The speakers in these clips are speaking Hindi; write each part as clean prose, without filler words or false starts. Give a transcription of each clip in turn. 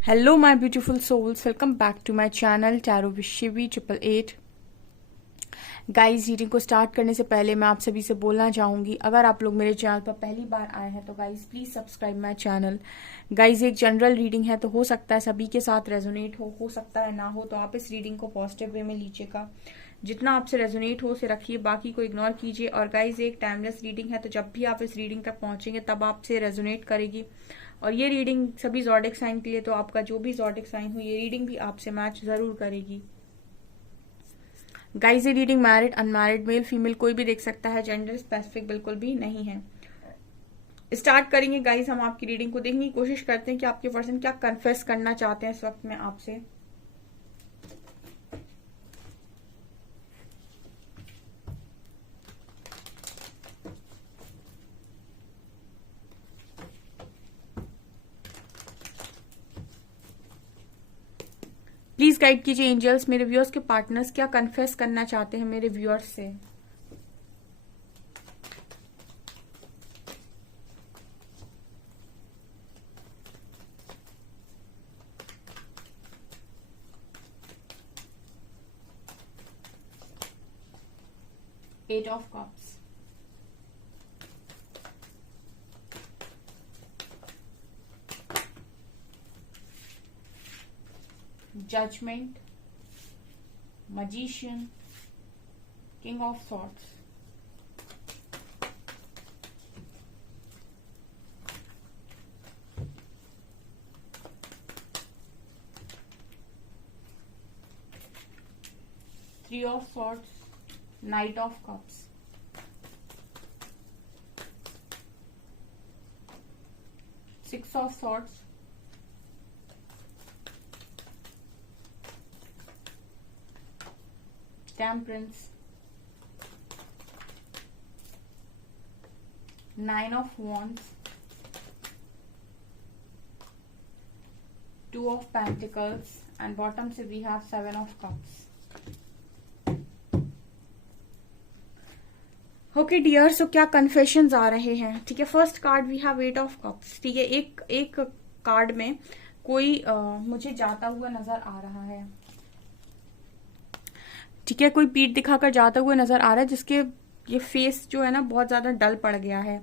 Hello my beautiful souls, welcome back to my channel tarot with Shivi 888। Guys, reading को स्टार्ट करने से पहले मैं आप सभी से बोलना चाहूंगी, अगर आप लोग मेरे चैनल पर पहली बार आए हैं तो guys please subscribe my channel. Guys, एक जनरल रीडिंग है तो हो सकता है सभी के साथ रेजोनेट हो सकता है ना हो, तो आप इस रीडिंग को पॉजिटिव वे में लीजिएगा। जितना आपसे रेजोनेट हो उसे रखिए, बाकी को इग्नोर कीजिए। और गाइज, एक टाइमलेस रीडिंग है तो जब भी आप इस रीडिंग तक पहुंचेंगे तब आपसे रेजोनेट करेगी। और ये रीडिंग सभी ज़ोडिक साइन के लिए, तो आपका जो भी ज़ोडिक साइन हो ये रीडिंग भी आपसे मैच जरूर करेगी। गाइज, ये reading married unmarried male female कोई भी देख सकता है, जेंडर स्पेसिफिक बिल्कुल भी नहीं है। स्टार्ट करेंगे गाइज, हम आपकी रीडिंग को देखने की कोशिश करते हैं कि आपके पर्सन क्या कन्फेस करना चाहते हैं इस वक्त में आपसे। प्लीज गाइड कीजिए एंजल्स, मेरे व्यूअर्स के पार्टनर्स क्या कन्फेस करना चाहते हैं मेरे व्यूअर्स से। Eight of cups, judgement, magician, king of swords, three of swords, knight of cups, six of swords, temperance, nine of wands, two of pentacles, and bottom से we have seven of cups. Okay dear, so क्या कन्फेशंस आ रहे हैं। ठीक है, first card we have eight of cups. ठीक है, एक कार्ड में कोई मुझे जाता हुआ नजर आ रहा है। ठीक है, कोई पीठ दिखाकर जाता हुआ नजर आ रहा है, जिसके ये फेस जो है ना बहुत ज्यादा डल पड़ गया है।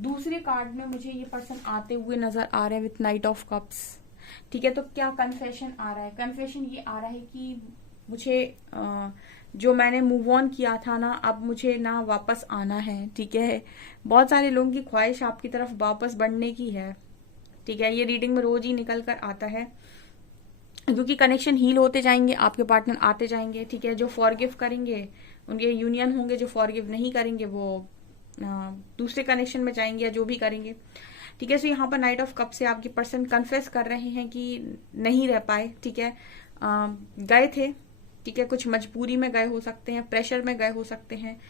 दूसरे कार्ड में मुझे ये पर्सन आते हुए नजर आ रहे हैं विथ नाइट ऑफ कप्स। ठीक है, तो क्या कन्फेशन आ रहा है। कन्फेशन ये आ रहा है कि मुझे जो मैंने मूव ऑन किया था ना, अब मुझे ना वापस आना है। ठीक है, बहुत सारे लोगों की ख्वाहिश आपकी तरफ वापस बढ़ने की है। ठीक है, ये रीडिंग में रोज ही निकल कर आता है, क्योंकि कनेक्शन हील होते जाएंगे, आपके पार्टनर आते जाएंगे। ठीक है, जो फॉरगिव करेंगे उनके यूनियन होंगे, जो फॉरगिव नहीं करेंगे वो दूसरे कनेक्शन में जाएंगे या जो भी करेंगे। ठीक है, सो यहाँ पर नाइट ऑफ कप से आपके पर्सन कन्फेस कर रहे हैं कि नहीं रह पाए। ठीक है, गए थे। ठीक है, कुछ मजबूरी में गए हो सकते हैं, प्रेशर में गए हो सकते हैं,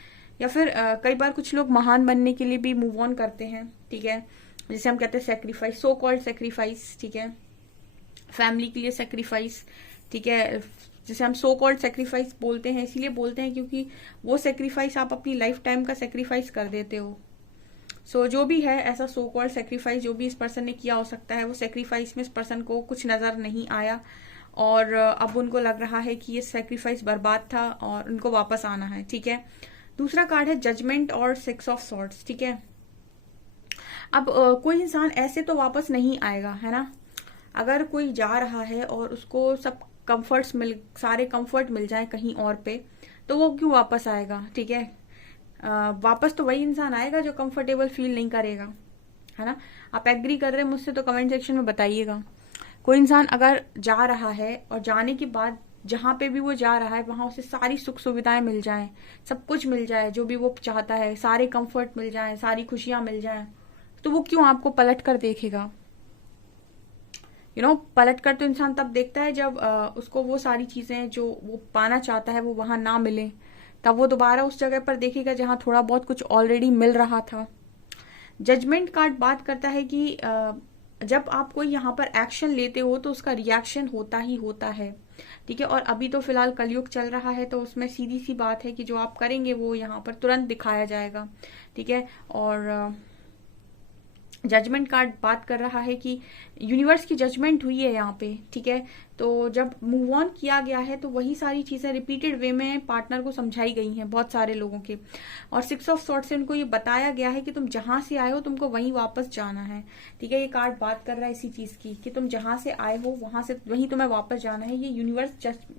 या फिर कई बार कुछ लोग महान बनने के लिए भी मूव ऑन करते हैं। ठीक है, जिसे हम कहते हैं सेक्रीफाइस, सो कॉल्ड सेक्रीफाइस। ठीक है, फैमिली के लिए सेक्रीफाइस। ठीक है, जिसे हम सो कॉल्ड सेक्रीफाइस बोलते हैं, इसीलिए बोलते हैं क्योंकि वो सेक्रीफाइस आप अपनी लाइफ टाइम का सेक्रीफाइस कर देते हो। सो जो भी है ऐसा सो कॉल्ड सेक्रीफाइस जो भी इस पर्सन ने किया हो सकता है, वो सेक्रीफाइस में इस पर्सन को कुछ नजर नहीं आया और अब उनको लग रहा है कि ये सेक्रीफाइस बर्बाद था और उनको वापस आना है। ठीक है, दूसरा कार्ड है जजमेंट और सिक्स ऑफ सॉर्ड्स। ठीक है, अब कोई इंसान ऐसे तो वापस नहीं आएगा, है ना। अगर कोई जा रहा है और उसको सब सारे कंफर्ट मिल जाए कहीं और पे, तो वो क्यों वापस आएगा। ठीक है, वापस तो वही इंसान आएगा जो कंफर्टेबल फील नहीं करेगा, है ना। आप एग्री कर रहे हैं मुझसे तो कमेंट सेक्शन में बताइएगा। कोई इंसान अगर जा रहा है और जाने के बाद जहां पे भी वो जा रहा है वहां उसे सारी सुख सुविधाएं मिल जाएं, सब कुछ मिल जाए जो भी वो चाहता है, सारे कंफर्ट मिल जाएं, सारी खुशियां मिल जाएं, तो वो क्यों आपको पलट कर देखेगा। पलट कर तो इंसान तब देखता है जब उसको वो सारी चीजें जो वो पाना चाहता है वो वहां ना मिले, तब वो दोबारा उस जगह पर देखेगा जहां थोड़ा बहुत कुछ ऑलरेडी मिल रहा था। जजमेंट कार्ड बात करता है कि जब आप कोई यहाँ पर एक्शन लेते हो तो उसका रिएक्शन होता ही होता है। ठीक है, और अभी तो फिलहाल कलयुग चल रहा है तो उसमें सीधी सी बात है कि जो आप करेंगे वो यहाँ पर तुरंत दिखाया जाएगा। ठीक है, और जजमेंट कार्ड बात कर रहा है कि यूनिवर्स की जजमेंट हुई है यहाँ पे, ठीक है। तो जब मूव ऑन किया गया है तो वही सारी चीजें रिपीटेड वे में पार्टनर को समझाई गई हैं बहुत सारे लोगों के, और 6 ऑफ सॉर्ड्स से उनको ये बताया गया है कि तुम जहां से आए हो तुमको वहीं वापस जाना है, ठीक है। ये कार्ड बात कर रहा है इसी चीज की कि तुम जहां से आए हो वहां से वहीं तुम्हें वापस जाना है। ये यूनिवर्स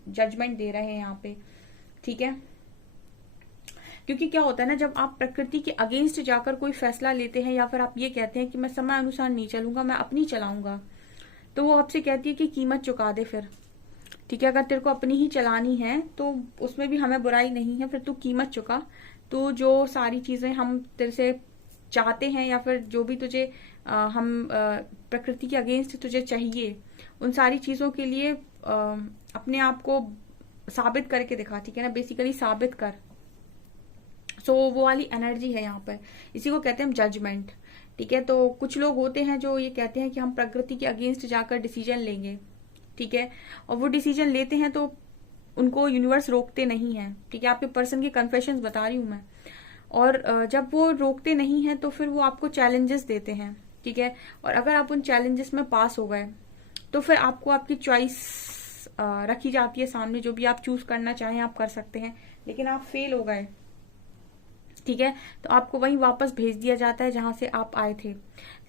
जजमेंट दे रहे हैं यहाँ पे, ठीक है। क्योंकि क्या होता है ना, जब आप प्रकृति के अगेंस्ट जाकर कोई फैसला लेते हैं या फिर आप ये कहते हैं कि मैं समय अनुसार नहीं चलूंगा, मैं अपनी चलाऊंगा, तो वो आपसे कहती है कि कीमत चुका दे फिर, ठीक है। अगर तेरे को अपनी ही चलानी है तो उसमें भी हमें बुराई नहीं है, फिर तू कीमत चुका। तो जो सारी चीजें हम तेरे से चाहते हैं या फिर जो भी तुझे प्रकृति के अगेंस्ट तुझे चाहिए, उन सारी चीजों के लिए अपने आप को साबित करके दिखा, ठीक है ना, बेसिकली साबित कर। सो वो वाली एनर्जी है यहाँ पर, इसी को कहते हैं हम जजमेंट, ठीक है। तो कुछ लोग होते हैं जो ये कहते हैं कि हम प्रकृति के अगेंस्ट जाकर डिसीजन लेंगे, ठीक है, और वो डिसीजन लेते हैं तो उनको यूनिवर्स रोकते नहीं है, ठीक है। आपके पर्सन की कन्फेशंस बता रही हूं मैं। और जब वो रोकते नहीं है तो फिर वो आपको चैलेंजेस देते हैं, ठीक है। और अगर आप उन चैलेंजेस में पास हो गए तो फिर आपको आपकी चॉइस रखी जाती है सामने, जो भी आप चूज करना चाहें आप कर सकते हैं। लेकिन आप फेल हो गए, ठीक है, तो आपको वहीं वापस भेज दिया जाता है जहां से आप आए थे,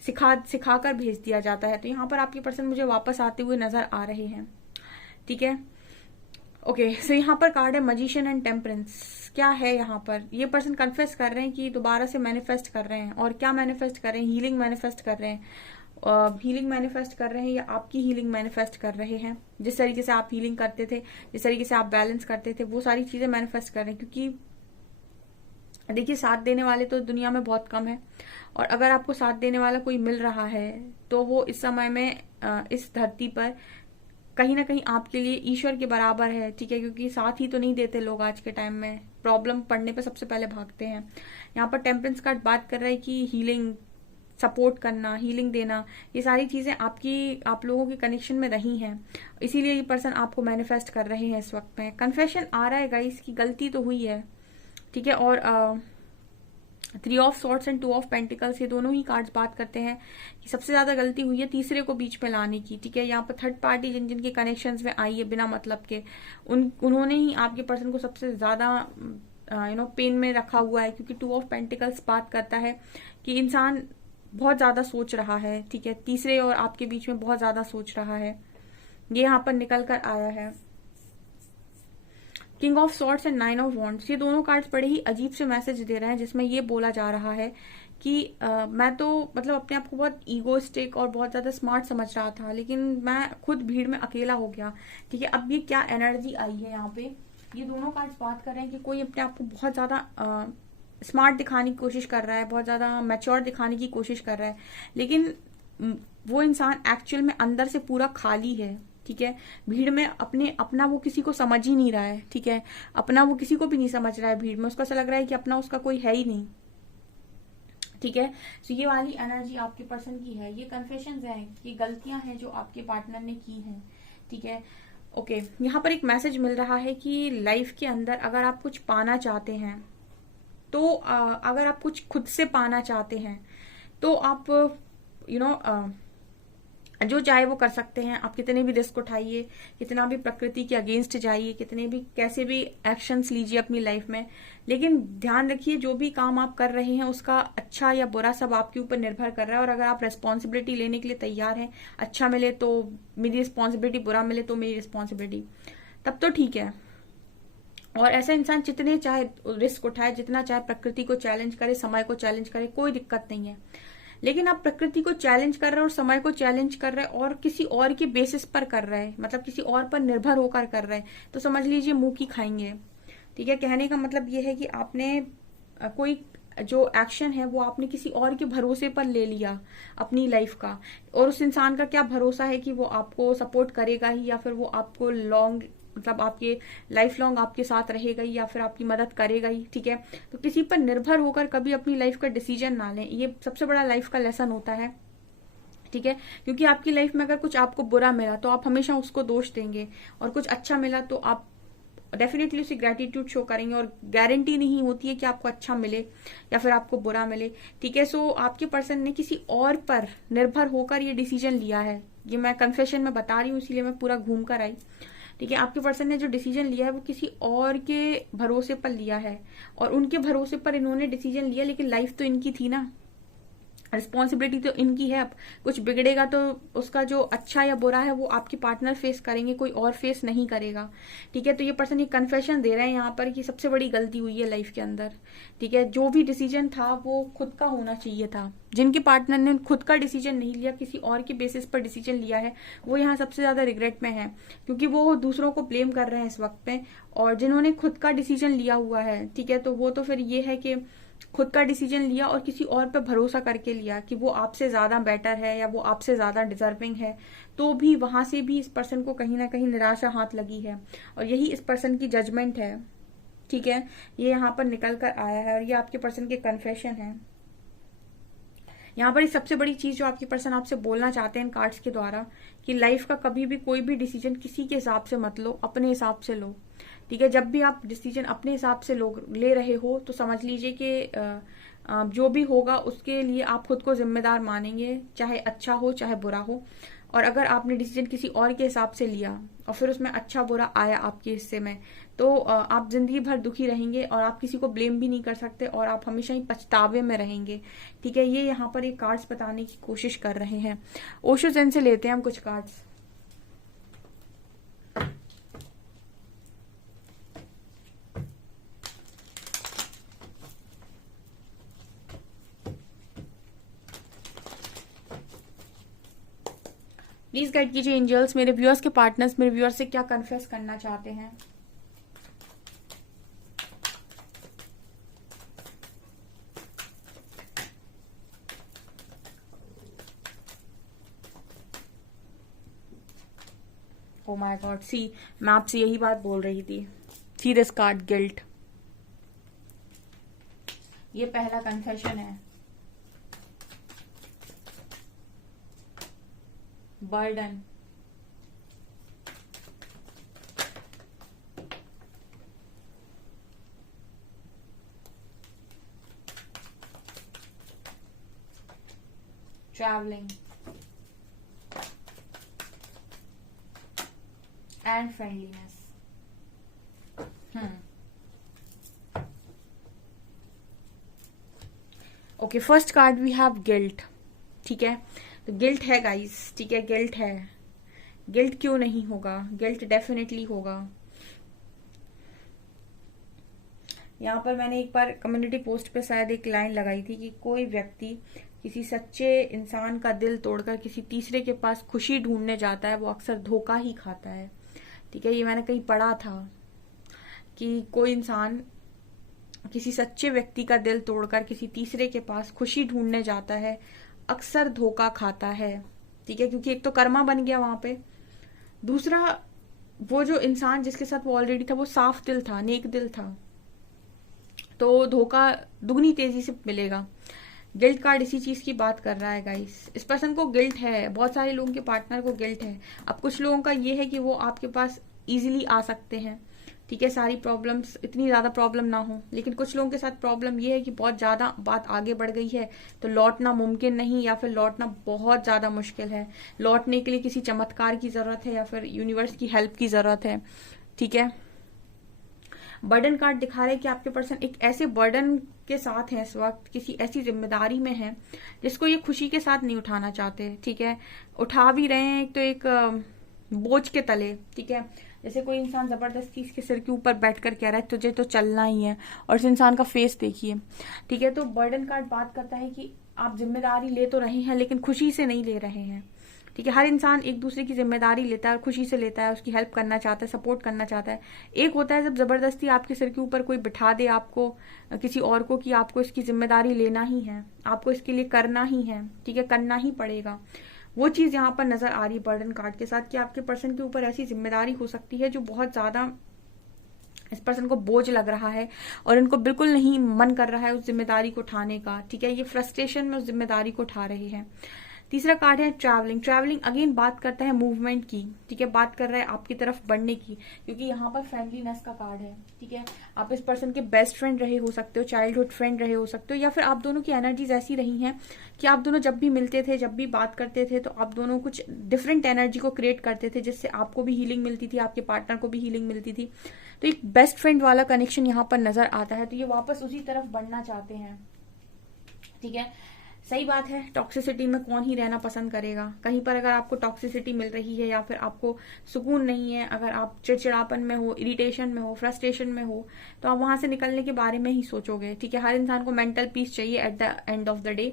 सिखाकर भेज दिया जाता है। तो यहाँ पर आपके पर्सन मुझे वापस आते हुए नजर आ रहे हैं, ठीक है। ओके, सो यहाँ पर कार्ड है मजिशियन एंड टेम्परेंस। क्या है यहाँ पर, ये पर्सन कन्फेस कर रहे हैं कि दोबारा से मैनिफेस्ट कर रहे हैं। और क्या मैनिफेस्ट कर रहे हैं, हीलिंग मैनिफेस्ट कर रहे हैं। हीलिंग मैनिफेस्ट कर रहे हैं या आपकी हीलिंग मैनिफेस्ट कर रहे हैं। जिस तरीके से आप हीलिंग करते थे, जिस तरीके से आप बैलेंस करते थे, वो सारी चीजें मैनिफेस्ट कर रहे हैं। क्योंकि देखिए, साथ देने वाले तो दुनिया में बहुत कम है, और अगर आपको साथ देने वाला कोई मिल रहा है तो वो इस समय में इस धरती पर कहीं ना कहीं आपके लिए ईश्वर के बराबर है, ठीक है। क्योंकि साथ ही तो नहीं देते लोग आज के टाइम में, प्रॉब्लम पड़ने पर सबसे पहले भागते हैं। यहाँ पर टेम्परेंस कार्ड बात कर रहा है कि हीलिंग, सपोर्ट करना, हीलिंग देना, ये सारी चीजें आप लोगों के कनेक्शन में रही हैं, इसीलिए ये पर्सन आपको मैनिफेस्ट कर रहे हैं इस वक्त में। कन्फेशन आ रहा है गाइस की गलती तो हुई है, ठीक है। और 3 of swords and 2 of pentacles, ये दोनों ही कार्ड्स बात करते हैं कि सबसे ज्यादा गलती हुई है तीसरे को बीच में लाने की, ठीक है। यहाँ पर थर्ड पार्टी जिन जिनके कनेक्शंस में आई है बिना मतलब के, उन्होंने ही आपके पर्सन को सबसे ज्यादा पेन में रखा हुआ है। क्योंकि 2 ऑफ पेंटिकल्स बात करता है कि इंसान बहुत ज्यादा सोच रहा है, ठीक है, तीसरे और आपके बीच में बहुत ज्यादा सोच रहा है, ये यहाँ पर निकल कर आया है। King of swords and 9 of wands, ये दोनों कार्ड्स बड़े ही अजीब से मैसेज दे रहे हैं, जिसमें ये बोला जा रहा है कि मैं तो मतलब अपने आप को बहुत ईगोइस्टिक और बहुत ज्यादा स्मार्ट समझ रहा था, लेकिन मैं खुद भीड़ में अकेला हो गया, ठीक है। अब ये क्या एनर्जी आई है यहाँ पे, ये दोनों कार्ड्स बात कर रहे हैं कि कोई अपने आप को बहुत ज्यादा स्मार्ट दिखाने की कोशिश कर रहा है, बहुत ज्यादा मैच्योर दिखाने की कोशिश कर रहा है, लेकिन वो इंसान एक्चुअल में अंदर से पूरा खाली है, ठीक है। भीड़ में अपना वो किसी को समझ ही नहीं रहा है, ठीक है, अपना वो किसी को भी नहीं समझ रहा है भीड़ में, उसको ऐसा लग रहा है कि अपना उसका कोई है ही नहीं, ठीक है। तो ये वाली एनर्जी आपके पर्सन की है। ये कन्फेशंस हैं, ये गलतियां हैं जो आपके पार्टनर ने की हैं, ठीक है। ओके, यहाँ पर एक मैसेज मिल रहा है कि लाइफ के अंदर अगर आप कुछ पाना चाहते हैं तो अगर आप कुछ खुद से पाना चाहते हैं तो आप जो चाहे वो कर सकते हैं। आप कितने भी रिस्क उठाइए, कितना भी प्रकृति के अगेंस्ट जाइए, कितने भी कैसे भी एक्शंस लीजिए अपनी लाइफ में, लेकिन ध्यान रखिए जो भी काम आप कर रहे हैं उसका अच्छा या बुरा सब आपके ऊपर निर्भर कर रहा है। और अगर आप रेस्पॉन्सिबिलिटी लेने के लिए तैयार हैं, अच्छा मिले तो मेरी रिस्पॉन्सिबिलिटी, बुरा मिले तो मेरी रिस्पॉन्सिबिलिटी, तब तो ठीक है। और ऐसा इंसान जितने चाहे रिस्क उठाए, जितना चाहे प्रकृति को चैलेंज करे, समय को चैलेंज करे, कोई दिक्कत नहीं है। लेकिन आप प्रकृति को चैलेंज कर रहे हैं और समय को चैलेंज कर रहे हैं और किसी और के बेसिस पर कर रहे हैं, मतलब किसी और पर निर्भर होकर कर रहे हैं, तो समझ लीजिए मुंह की खाएंगे, ठीक है। कहने का मतलब ये है कि आपने कोई जो एक्शन है वो आपने किसी और के भरोसे पर ले लिया अपनी लाइफ का, और उस इंसान का क्या भरोसा है कि वो आपको सपोर्ट करेगा ही, या फिर वो आपको मतलब आपके लाइफ लॉन्ग आपके साथ रहेगा ही, या फिर आपकी मदद करेगा ही, ठीक है। तो किसी पर निर्भर होकर कभी अपनी लाइफ का डिसीजन ना लें, ये सबसे बड़ा लाइफ का लेसन होता है, ठीक है। क्योंकि आपकी लाइफ में अगर कुछ आपको बुरा मिला तो आप हमेशा उसको दोष देंगे, और कुछ अच्छा मिला तो आप डेफिनेटली उसे ग्रेटिट्यूड शो करेंगे, और गारंटी नहीं होती है कि आपको अच्छा मिले या फिर आपको बुरा मिले, ठीक है। सो आपके पर्सन ने किसी और पर निर्भर होकर ये डिसीजन लिया है, ये मैं कन्फेशन में बता रही हूँ, इसीलिए मैं पूरा घूम कर आई, ठीक है। आपके पर्सन ने जो डिसीजन लिया है वो किसी और के भरोसे पर लिया है, और उनके भरोसे पर इन्होंने डिसीजन लिया, लेकिन लाइफ तो इनकी थी ना, रिस्पॉन्सिबिलिटी तो इनकी है। अब कुछ बिगड़ेगा तो उसका जो अच्छा या बुरा है वो आपके पार्टनर फेस करेंगे, कोई और फेस नहीं करेगा, ठीक है। तो ये पर्सन ये कन्फेशन दे रहे हैं यहाँ पर कि सबसे बड़ी गलती हुई है लाइफ के अंदर, ठीक है। जो भी डिसीजन था वो खुद का होना चाहिए था। जिनके पार्टनर ने खुद का डिसीजन नहीं लिया, किसी और के बेसिस पर डिसीजन लिया है, वो यहाँ सबसे ज्यादा रिग्रेट में है, क्योंकि वो दूसरों को ब्लेम कर रहे हैं इस वक्त पे। और जिन्होंने खुद का डिसीजन लिया हुआ है, ठीक है, तो वो तो फिर ये है कि खुद का डिसीजन लिया और किसी और पे भरोसा करके लिया कि वो आपसे ज्यादा बेटर है या वो आपसे ज्यादा डिजर्विंग है, तो भी वहां से भी इस पर्सन को कहीं ना कहीं निराशा हाथ लगी है, और यही इस पर्सन की जजमेंट है, ठीक है। ये यहाँ पर निकल कर आया है, और ये आपके पर्सन के कन्फेशन है। यहाँ पर सबसे बड़ी चीज जो आपके पर्सन आपसे बोलना चाहते हैं इन कार्ड्स के द्वारा, कि लाइफ का कभी भी कोई भी डिसीजन किसी के हिसाब से मत लो, अपने हिसाब से लो, ठीक है। जब भी आप डिसीजन अपने हिसाब से ले रहे हो तो समझ लीजिए कि जो भी होगा उसके लिए आप खुद को जिम्मेदार मानेंगे, चाहे अच्छा हो चाहे बुरा हो। और अगर आपने डिसीजन किसी और के हिसाब से लिया और फिर उसमें अच्छा बुरा आया आपके हिस्से में, तो आप जिंदगी भर दुखी रहेंगे, और आप किसी को ब्लेम भी नहीं कर सकते, और आप हमेशा ही पछतावे में रहेंगे, ठीक है। ये यहाँ पर एक कार्ड्स बताने की कोशिश कर रहे हैं। ओशो ज़ेन से लेते हैं हम कुछ कार्ड्स। प्लीज गाइड कीजिए एंजल्स, मेरे व्यूअर्स के पार्टनर्स मेरे व्यूअर्स से क्या कन्फेस करना चाहते हैं। ओ माय गॉड, सी मैं आपसे यही बात बोल रही थी। See this card, guilt. ये पहला कन्फेशन है। Burden, travelling and friendliness. Okay, first card we have guilt, ठीक है। तो गिल्ट है गाइस, ठीक है, गिल्ट है। गिल्ट क्यों नहीं होगा, गिल्ट डेफिनेटली होगा। यहाँ पर मैंने एक बार कम्युनिटी पोस्ट पे शायद एक लाइन लगाई थी कि कोई व्यक्ति किसी सच्चे इंसान का दिल तोड़कर किसी तीसरे के पास खुशी ढूंढने जाता है, वो अक्सर धोखा ही खाता है, ठीक है। ये मैंने कहीं पढ़ा था कि कोई इंसान किसी सच्चे व्यक्ति का दिल तोड़कर किसी तीसरे के पास खुशी ढूंढने जाता है, अक्सर धोखा खाता है, ठीक है, क्योंकि एक तो कर्मा बन गया वहां पे, दूसरा वो जो इंसान जिसके साथ वो ऑलरेडी था वो साफ दिल था, नेक दिल था, तो धोखा दुगनी तेजी से मिलेगा। गिल्ट कार्ड इसी चीज की बात कर रहा है गाइस। इस पर्सन को गिल्ट है, बहुत सारे लोगों के पार्टनर को गिल्ट है। अब कुछ लोगों का ये है कि वो आपके पास इजीली आ सकते हैं, ठीक है, सारी प्रॉब्लम्स, इतनी ज्यादा प्रॉब्लम ना हो, लेकिन कुछ लोगों के साथ प्रॉब्लम ये है कि बहुत ज्यादा बात आगे बढ़ गई है, तो लौटना मुमकिन नहीं, या फिर लौटना बहुत ज्यादा मुश्किल है। लौटने के लिए किसी चमत्कार की जरूरत है या फिर यूनिवर्स की हेल्प की जरूरत है, ठीक है। बर्डन कार्ड दिखा रहे हैं कि आपके पर्सन एक ऐसे बर्डन के साथ है इस वक्त, किसी ऐसी जिम्मेदारी में है जिसको ये खुशी के साथ नहीं उठाना चाहते, ठीक है। उठा भी रहे हैं तो एक बोझ के तले, ठीक है। जैसे कोई इंसान जबरदस्ती इसके सिर के ऊपर बैठकर कह रहा है तुझे तो चलना ही है, और इस इंसान का फेस देखिए, ठीक है। तो बर्डन कार्ड बात करता है कि आप जिम्मेदारी ले तो रहे हैं लेकिन खुशी से नहीं ले रहे हैं, ठीक है। हर इंसान एक दूसरे की जिम्मेदारी लेता है और खुशी से लेता है, उसकी हेल्प करना चाहता है, सपोर्ट करना चाहता है। एक होता है जब जबरदस्ती आपके सिर के ऊपर कोई बिठा दे आपको, किसी और को, कि आपको इसकी जिम्मेदारी लेना ही है, आपको इसके लिए करना ही है, ठीक है, करना ही पड़ेगा। वो चीज यहाँ पर नजर आ रही है बर्डन कार्ड के साथ, कि आपके पर्सन के ऊपर ऐसी जिम्मेदारी हो सकती है जो बहुत ज्यादा इस पर्सन को बोझ लग रहा है, और इनको बिल्कुल नहीं मन कर रहा है उस जिम्मेदारी को उठाने का, ठीक है। ये फ्रस्ट्रेशन में उस जिम्मेदारी को उठा रहे हैं, तीसरा कार्ड है ट्रैवलिंग। ट्रैवलिंग अगेन बात करता है मूवमेंट की, ठीक है, बात कर रहा है आपकी तरफ बढ़ने की, क्योंकि यहाँ पर फ्रेंडलीनेस का कार्ड है, ठीक है। आप इस पर्सन के बेस्ट फ्रेंड रहे हो सकते हो, चाइल्डहुड फ्रेंड रहे हो सकते हो, या फिर आप दोनों की एनर्जीज ऐसी रही हैं कि आप दोनों जब भी मिलते थे, जब भी बात करते थे, तो आप दोनों कुछ डिफरेंट एनर्जी को क्रिएट करते थे, जिससे आपको भी हीलिंग मिलती थी, आपके पार्टनर को भी हीलिंग मिलती थी। तो एक बेस्ट फ्रेंड वाला कनेक्शन यहाँ पर नजर आता है। तो ये वापस उसी तरफ बढ़ना चाहते हैं, ठीक है। सही बात है, टॉक्सिसिटी में कौन ही रहना पसंद करेगा। कहीं पर अगर आपको टॉक्सिसिटी मिल रही है या फिर आपको सुकून नहीं है, अगर आप चिड़चिड़ापन में हो, इरिटेशन में हो, फ्रस्ट्रेशन में हो, तो आप वहां से निकलने के बारे में ही सोचोगे, ठीक है। हर इंसान को मेंटल पीस चाहिए at the end of the day,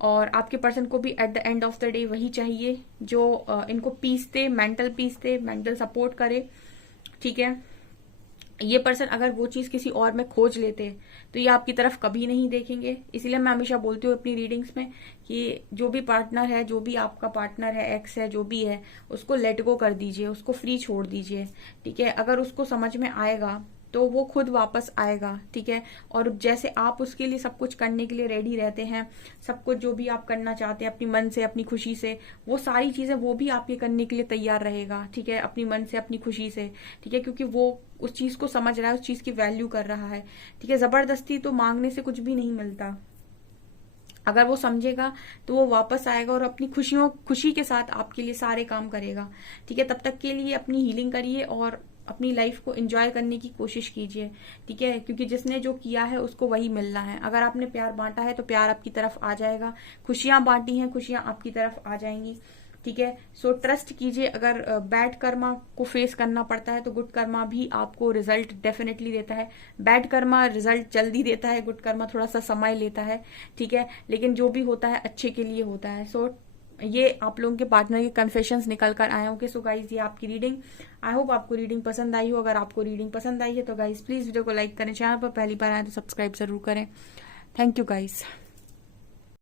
और आपके पर्सन को भी at the end of the day वही चाहिए जो इनको पीस दे, मेंटल पीस दे, मेंटल सपोर्ट करे, ठीक है। ये पर्सन अगर वो चीज किसी और में खोज लेते तो ये आपकी तरफ कभी नहीं देखेंगे। इसलिए मैं हमेशा बोलती हूँ अपनी रीडिंग्स में कि जो भी पार्टनर है, जो भी आपका पार्टनर है, एक्स है, जो भी है, उसको लेट गो कर दीजिए, उसको फ्री छोड़ दीजिए, ठीक है। अगर उसको समझ में आएगा तो वो खुद वापस आएगा, ठीक है। और जैसे आप उसके लिए सब कुछ करने के लिए रेडी रहते हैं, सब कुछ जो भी आप करना चाहते हैं अपनी मन से, अपनी खुशी से, वो सारी चीजें वो भी आपके करने के लिए तैयार रहेगा, ठीक है, अपनी मन से, अपनी खुशी से, ठीक है, क्योंकि वो उस चीज को समझ रहा है, उस चीज की वैल्यू कर रहा है, ठीक है। जबरदस्ती तो मांगने से कुछ भी नहीं मिलता। अगर वो समझेगा तो वो वापस आएगा और अपनी खुशी के साथ आपके लिए सारे काम करेगा, ठीक है। तब तक के लिए अपनी हीलिंग करिए और अपनी लाइफ को एंजॉय करने की कोशिश कीजिए, ठीक है, क्योंकि जिसने जो किया है उसको वही मिलना है। अगर आपने प्यार बांटा है तो प्यार आपकी तरफ आ जाएगा, खुशियां बांटी हैं, खुशियां आपकी तरफ आ जाएंगी, ठीक है। सो ट्रस्ट कीजिए। अगर बैड कर्मा को फेस करना पड़ता है तो गुड कर्मा भी आपको रिजल्ट डेफिनेटली देता है। बैड कर्मा रिजल्ट जल्दी देता है, गुड कर्मा थोड़ा सा समय लेता है, ठीक है, लेकिन जो भी होता है अच्छे के लिए होता है। सो ये आप लोगों के पार्टनर के कन्फेशंस निकल कर आए होंगे। सो गाइज ये आपकी रीडिंग, आई होप आपको रीडिंग पसंद आई हो। अगर आपको रीडिंग पसंद आई है तो गाइज प्लीज वीडियो को लाइक करें, चैनल पर पहली बार आए तो सब्सक्राइब जरूर करें। Thank you guys.